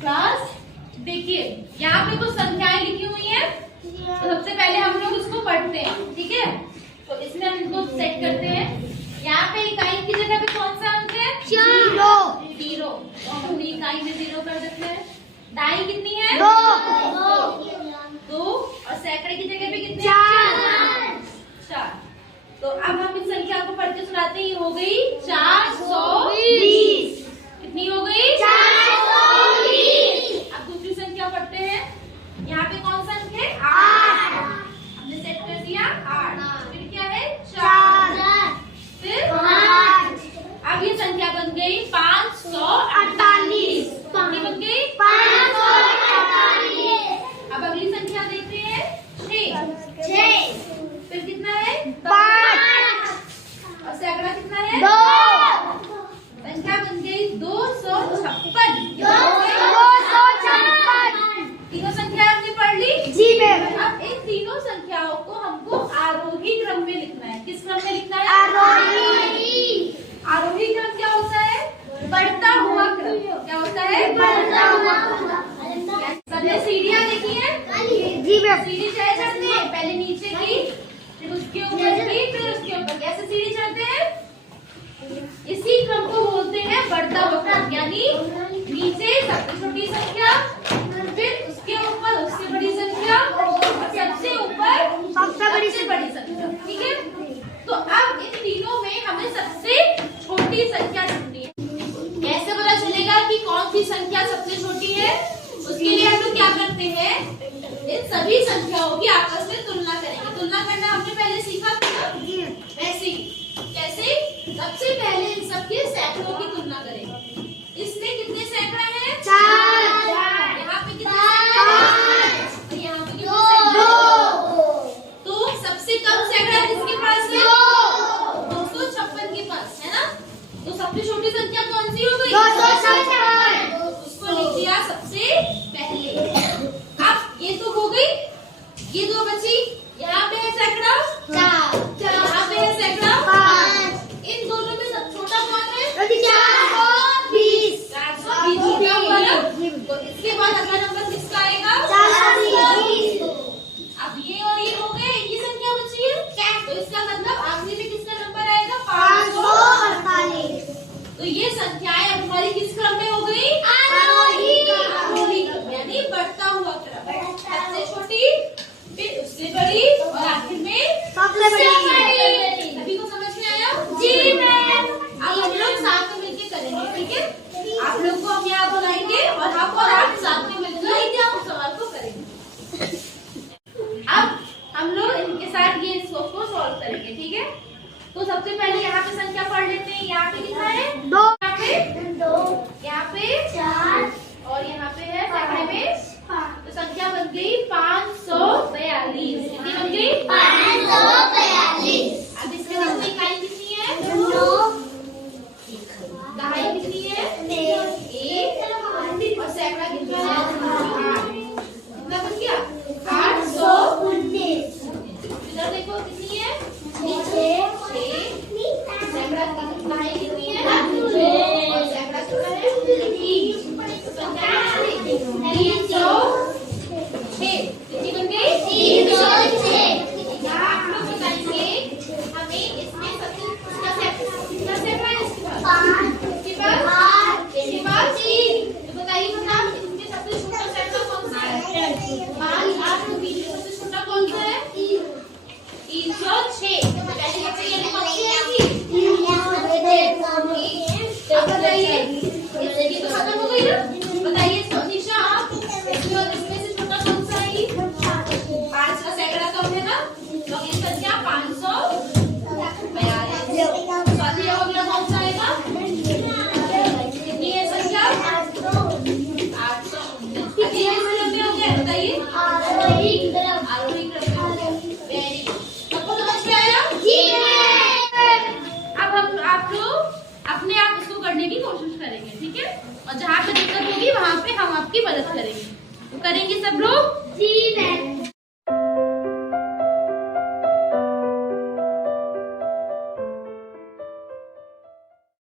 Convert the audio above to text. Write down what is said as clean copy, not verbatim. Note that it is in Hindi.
क्लास देखिए यहाँ पे कुछ संख्याएं लिखी हुई हैं, तो सबसे पहले हम लोग उसको पढ़ते हैं, ठीक है। तो इसमें हम इनको सेट करते हैं। यहाँ पे इकाई की जगह पे कौन सा अंक है? 0। तो हम अपनी इकाई में 0 कर देते हैं। दाई कितनी है? 2। और सैकड़े की जगह पे कितने? 4। तो अब हम इस संख्या को पढ़ के सुनाते हैं। हो गई 420। कितनी हो गई? 420। अब दूसरी संख्या पढ़ते हैं। यहाँ पे कौन सा अंक है? 8। हमने सेट कर दिया 8। फिर क्या है? 4। फिर 5। अब ये संख्या बन गई 548। कितनी बन गई? 548। अब अगली संख्या देखते हैं 6। फिर कितना है? 5। और सैकड़ा कितना है? 2। संख्या बन गई 256। 256। तीनों संख्या हमने पढ़ ली जी मैम। अब इन तीनों संख्याओं को हमको आरोही क्रम में लिखना है। किस क्रम में लिखना है? आरोही। आरोही क्रम क्या होता है? बढ़ता हुआ क्रम। क्या होता है? बढ़ता हुआ क्रम। सबने सीढ़ियाँ देखी है जी मैम। सीढ़ी चढ़े चढ़ते हैं, पहले नीचे की, फिर उसके ऊपर की, फिर उसके ऊपर। कैसे सीढ़ी चढ़ते हैं? इसी क्रम को बोलते हैं बढ़ता हुआ क्रम। यानी नीचे सबसे छोटी संख्या, फिर उसके ऊपर उससे बड़ी संख्या, और सबसे ऊपर सबसे बड़ी संख्या, ठीक है। तो अब इन तीनों में हमें सबसे छोटी संख्या ढूंढनी है। कैसे पता चलेगा कि कौन सी संख्या सबसे छोटी है? उसके लिए हम लोग क्या करते हैं? इन सभी संख्याओं की आपस में तुलना करेंगे। तुलना करना हमने पहले सीखा था ना, वैसे ही। कैसे? सबसे पहले इन सबके सैकड़ों की तुलना करेंगे। इसमें कितने सैकड़ा है? 4। यहाँ पे कितने? 5। और यहाँ पे कितने? 2। तो सबसे कम सैकड़ा किसके पास है? 256 के पास, है ना। तो सबसे छोटी संख्या कौन सी हो गई? 256। उसको लिख दिया सबसे पहले। अब ये तो हो गई, ये दो बची। यहाँ पे है सैकड़ा 4, यहाँ पे है सैकड़ा 5। इन दोनों में सब छोटा कौन है? 420। 420 छोटा हुआ ना। तो इसके बाद अगला नंबर किसका आएगा? 420। अब ये और ये हो गए, एक ही संख्या बची है। तो इसका मतलब आखिरी में किसका नंबर आएगा? 548। तो ये संख्याएं अब हमारी किस क्रम में हो गई? आरोही क्रम, यानी बढ़ता हुआ क्रम। सबसे छोटी, फिर उससे बड़ी, और आखिर में सबसे बड़ी। सभी को समझ में आया? जी मैम। अब हम लोग साथ में मिलकर करेंगे, ठीक है। आप लोग को हम यहाँ बुलाएंगे और हम और आप साथ में मिलकर सवाल को करेंगे। अब हम लोग इनके साथ ये इसको सॉल्व करेंगे, ठीक है। तो सबसे पहले यहाँ पे संख्या पढ़ लेते हैं। यहाँ पे कितना है? 2। यहाँ पे 2, यहाँ पे 4, और यहाँ पे है सैकड़े में 5। तो संख्या बन गई 542। कितनी बन गई? 542। अब इसके बाद इकाई कितनी है? 9। दहाई कितनी है? 1। और सैकड़ा कितना है? 8। कितना बन गया? 819। इधर देखो कितनी है? 6। सैकड़ा दहाई कितनी है? 2। और सैकड़ा कितना है? 3। संख्या 306। कितनी बन गई? 306। आप लोग बताएंगे हमें इसमें सबसे कितना सैकड़ा है? इसके पास 5, इसके पास 8, इसके पास 3। तो बताइए मतलब इसमें सबसे छोटा सैकड़ा कौन सा है? 5, 8 और 3 में सबसे छोटा कौन सा है? 306। पहले बच्चे ये कौन सी आएगी? अब बताइए, ये तो खत्म हो गई ना। बताइए निशा, आप इसमें से छोटा कौन सा है? 5 का सैकड़ा कम है ना, तो ये संख्या 542। साथी अगला कौन सा आएगा? कितनी है संख्या? 800। अगली क्रम में हो गया, बताइए। आरोही क्रम में हो गया। Very good. सबको समझ में आया? जी मैम। अब हम आप लोग अपने आप इसको करने की कोशिश करेंगे, ठीक है। और जहाँ पे दिक्कत होगी वहाँ पे हम आपकी मदद करेंगे। तो करेंगे सब लोग? जी मैम।